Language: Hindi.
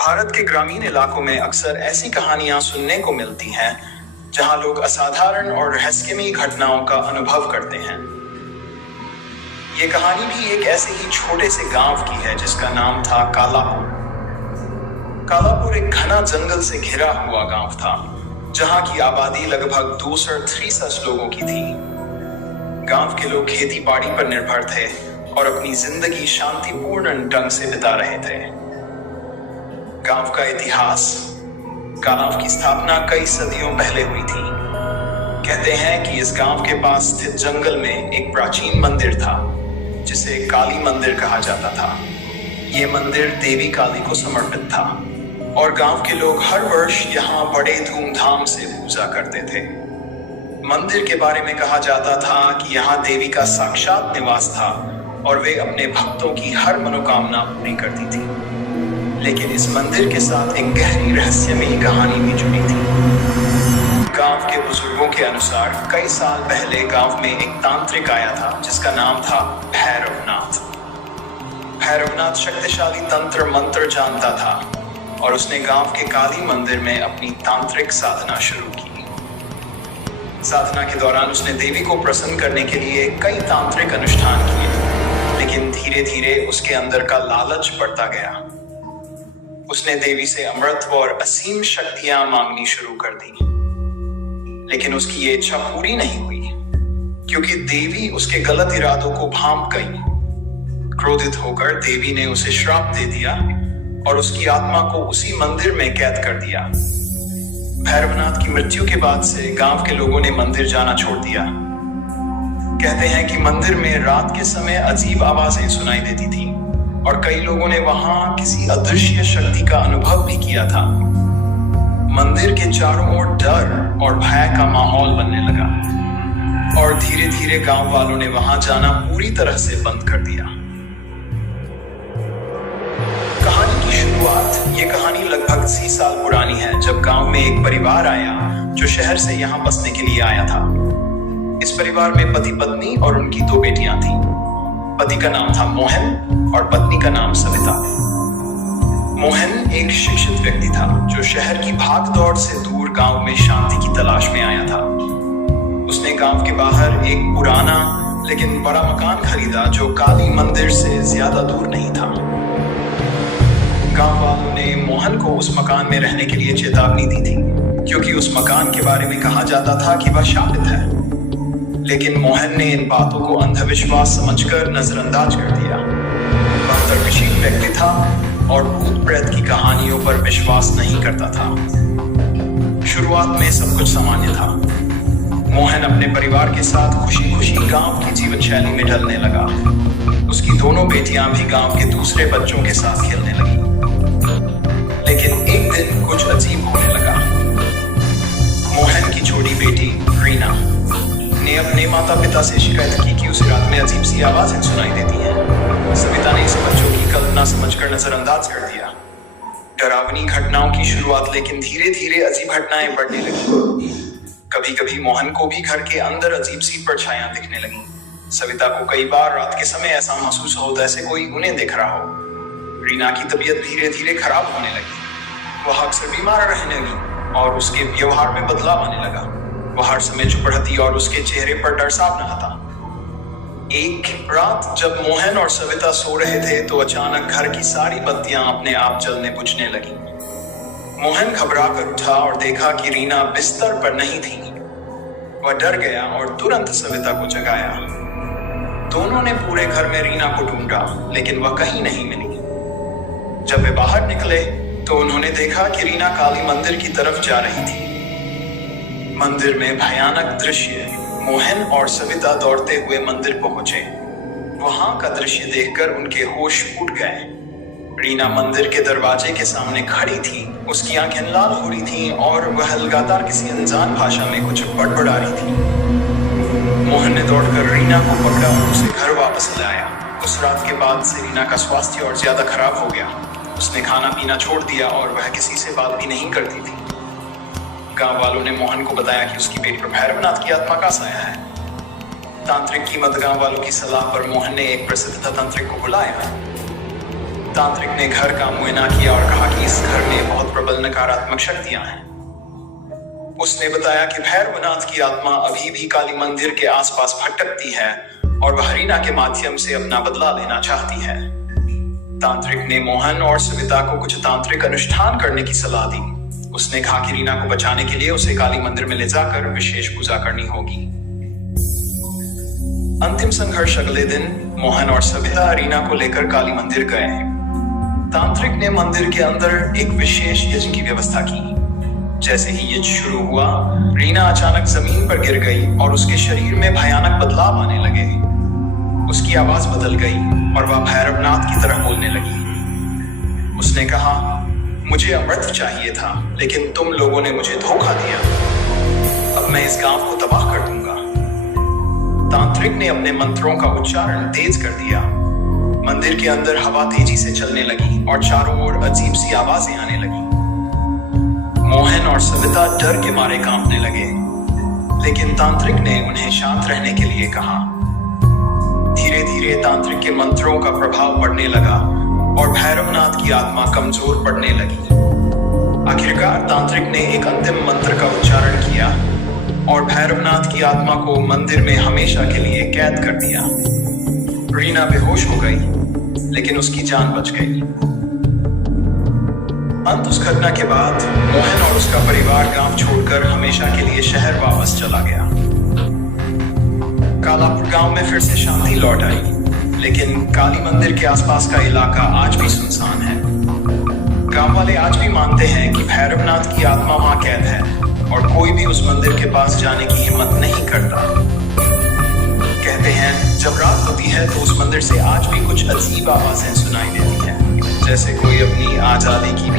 भारत के ग्रामीण इलाकों में अक्सर ऐसी कहानियां सुनने को मिलती हैं जहां लोग असाधारण और रहस्यमयी घटनाओं का अनुभव करते हैं। ये कहानी भी एक ऐसे ही छोटे से गांव की है जिसका नाम था कालापुर। कालापुर एक घना जंगल से घिरा हुआ गांव था जहां की आबादी लगभग 263 लोगों की थी। गांव के लोग खेती बाड़ी पर निर्भर थे और अपनी जिंदगी शांतिपूर्ण ढंग से बिता रहे थे। गांव का इतिहास। गांव की स्थापना कई सदियों पहले हुई थी। कहते हैं कि इस गांव के पास स्थित जंगल में एक प्राचीन मंदिर था जिसे काली मंदिर कहा जाता था। ये मंदिर देवी काली को समर्पित था और गांव के लोग हर वर्ष यहाँ बड़े धूमधाम से पूजा करते थे। मंदिर के बारे में कहा जाता था कि यहाँ देवी का साक्षात निवास था और वे अपने भक्तों की हर मनोकामना पूरी करती थी। लेकिन इस मंदिर के साथ एक गहरी रहस्यमयी कहानी भी जुड़ी थी। गांव के बुजुर्गों के अनुसार कई साल पहले गांव में एक तांत्रिक आया था जिसका नाम था भैरवनाथ। भैरवनाथ शक्तिशाली तंत्र मंत्र जानता था और उसने गांव के काली मंदिर में अपनी तांत्रिक साधना शुरू की। साधना के दौरान उसने देवी को प्रसन्न करने के लिए कई तांत्रिक अनुष्ठान किए, लेकिन धीरे धीरे उसके अंदर का लालच बढ़ता गया। उसने देवी से अमृत और असीम शक्तियां मांगनी शुरू कर दी, लेकिन उसकी ये इच्छा पूरी नहीं हुई क्योंकि देवी उसके गलत इरादों को भांप गई। क्रोधित होकर देवी ने उसे श्राप दे दिया और उसकी आत्मा को उसी मंदिर में कैद कर दिया। भैरवनाथ की मृत्यु के बाद से गांव के लोगों ने मंदिर जाना छोड़ दिया। कहते हैं कि मंदिर में रात के समय अजीब आवाजें सुनाई देती थी और कई लोगों ने वहां किसी अदृश्य शक्ति का अनुभव भी किया था। मंदिर के चारों ओर डर और भय का माहौल बनने लगा और धीरे धीरे गांव वालों ने वहां जाना पूरी तरह से बंद कर दिया। कहानी की शुरुआत। ये कहानी लगभग 80 साल पुरानी है जब गांव में एक परिवार आया जो शहर से यहाँ बसने के लिए आया था। इस परिवार में पति पत्नी और उनकी 2 बेटियां थीं। पति का नाम था मोहन और पत्नी का नाम सविता। मोहन एक शिक्षित व्यक्ति था जो शहर की भागदौड़ से दूर गांव में शांति की तलाश में आया था। उसने गांव के बाहर एक पुराना लेकिन बड़ा मकान खरीदा जो काली मंदिर से ज्यादा दूर नहीं था। गांव वालों ने मोहन को उस मकान में रहने के लिए चेतावनी दी थी क्योंकि उस मकान के बारे में कहा जाता था कि वह शापित है, लेकिन मोहन ने इन बातों को अंधविश्वास समझकर नजरअंदाज कर दिया। वह तर्कशील व्यक्ति था और भूत प्रेत की कहानियों पर विश्वास नहीं करता था। शुरुआत में सब कुछ सामान्य था। मोहन अपने परिवार के साथ खुशी खुशी गांव की जीवन शैली में ढलने लगा। उसकी दोनों बेटियां भी गांव के दूसरे बच्चों के साथ खेलने लगी। लेकिन एक दिन कुछ अजीब होने लगा। मोहन की छोटी बेटी रीना ने अपने माता पिता से शिकायत की कि उसे रात में अजीब सी आवाजें सुनाई देती हैं। सविता ने इसे बच्चों की कल्पना समझकर नजरअंदाज कर दिया। डरावनी घटनाओं की शुरुआत, लेकिन धीरे धीरे अजीब घटनाएं बढ़ने लगी। कभी कभी मोहन को भी घर के अंदर अजीब सी परछाइयां दिखने लगी। सविता को कई बार रात के समय ऐसा महसूस हो जैसे कोई उन्हें देख रहा हो। रीना की तबीयत धीरे धीरे खराब होने लगी। वह अक्सर बीमार रहने लगी और उसके व्यवहार में बदलाव आने लगा। वह हर समय चुप रहती और उसके चेहरे पर डर साफ न था। एक रात जब मोहन और सविता सो रहे थे तो अचानक घर की सारी बत्तियां अपने आप जलने बुझने लगी। मोहन घबरा कर उठा और देखा कि रीना बिस्तर पर नहीं थी। वह डर गया और तुरंत सविता को जगाया। दोनों ने पूरे घर में रीना को ढूंढा, लेकिन वह कहीं नहीं मिली। जब वे बाहर निकले तो उन्होंने देखा कि रीना काली मंदिर की तरफ जा रही थी। मंदिर में भयानक दृश्य। मोहन और सविता दौड़ते हुए मंदिर पहुंचे। वहां का दृश्य देखकर उनके होश उड़ गए। रीना मंदिर के दरवाजे के सामने खड़ी थी। उसकी आंखें लाल हो रही थीं और वह लगातार किसी अनजान भाषा में कुछ बड़बड़ा रही थी। मोहन ने दौड़कर रीना को पकड़ा और उसे घर वापस लाया। उस रात के बाद से रीना का स्वास्थ्य और ज्यादा खराब हो गया। उसने खाना पीना छोड़ दिया और वह किसी से बात भी नहीं करती थी। गांव वालों ने मोहन को बताया कि उसकी बेटी पर भैरवनाथ की आत्मा का साया है। तांत्रिक की मत गांव वालों की सलाह पर मोहन ने एक प्रसिद्ध तांत्रिक को बुलाया। तांत्रिक ने घर का मुआयना किया और कहा कि इस घर में बहुत प्रबल नकारात्मक शक्तियां हैं। उसने बताया कि भैरवनाथ की आत्मा अभी भी काली मंदिर के आसपास भटकती है और वह रीना के माध्यम से अपना बदला लेना चाहती है। तांत्रिक ने मोहन और सविता को कुछ तांत्रिक अनुष्ठान करने की सलाह दी। उसने कहा कि रीना को बचाने के लिए उसे काली मंदिर में ले जाकर विशेष पूजा करनी होगी। अंतिम संघर्ष अगले दिन मोहन और सविता रीना को लेकर काली मंदिर गए। तांत्रिक ने मंदिर के अंदर एक विशेष यज्ञ की व्यवस्था की। जैसे ही यज्ञ शुरू हुआ, रीना अचानक जमीन पर गिर गई और उसके शरीर में भयानक बदलाव आने लगे। उसकी आवाज बदल गई और वह भैरवनाथ की तरह बोलने लगी। उसने कहा, मुझे अमृत चाहिए था, लेकिन तुम लोगों ने मुझे धोखा दिया। अब मैं इस गांव को तबाह कर दूंगा। तांत्रिक ने अपने मंत्रों का उच्चारण तेज कर दिया। मंदिर के अंदर हवा तेजी से चलने लगी और चारों ओर अजीब सी आवाजें आने लगी। मोहन और सविता डर के मारे कांपने लगे, लेकिन तांत्रिक ने उन्हें शांत रहने के लिए कहा। धीरे धीरे तांत्रिक के मंत्रों का प्रभाव बढ़ने लगा और भैरवनाथ की आत्मा कमजोर पड़ने लगी। आखिरकार तांत्रिक ने एक अंतिम मंत्र का उच्चारण किया और भैरवनाथ की आत्मा को मंदिर में हमेशा के लिए कैद कर दिया। रीना बेहोश हो गई, लेकिन उसकी जान बच गई। उस घटना के बाद मोहन और उसका परिवार गांव छोड़कर हमेशा के लिए शहर वापस चला गया। कालापुर गांव में फिर से शांति लौट आई, लेकिन काली मंदिर के आसपास का इलाका आज भी सुनसान है। गांव वाले आज भी मानते हैं कि भैरवनाथ की आत्मा वहां कैद है और कोई भी उस मंदिर के पास जाने की हिम्मत नहीं करता। कहते हैं जब रात होती है तो उस मंदिर से आज भी कुछ अजीब आवाजें सुनाई देती हैं, जैसे कोई अपनी आजादी की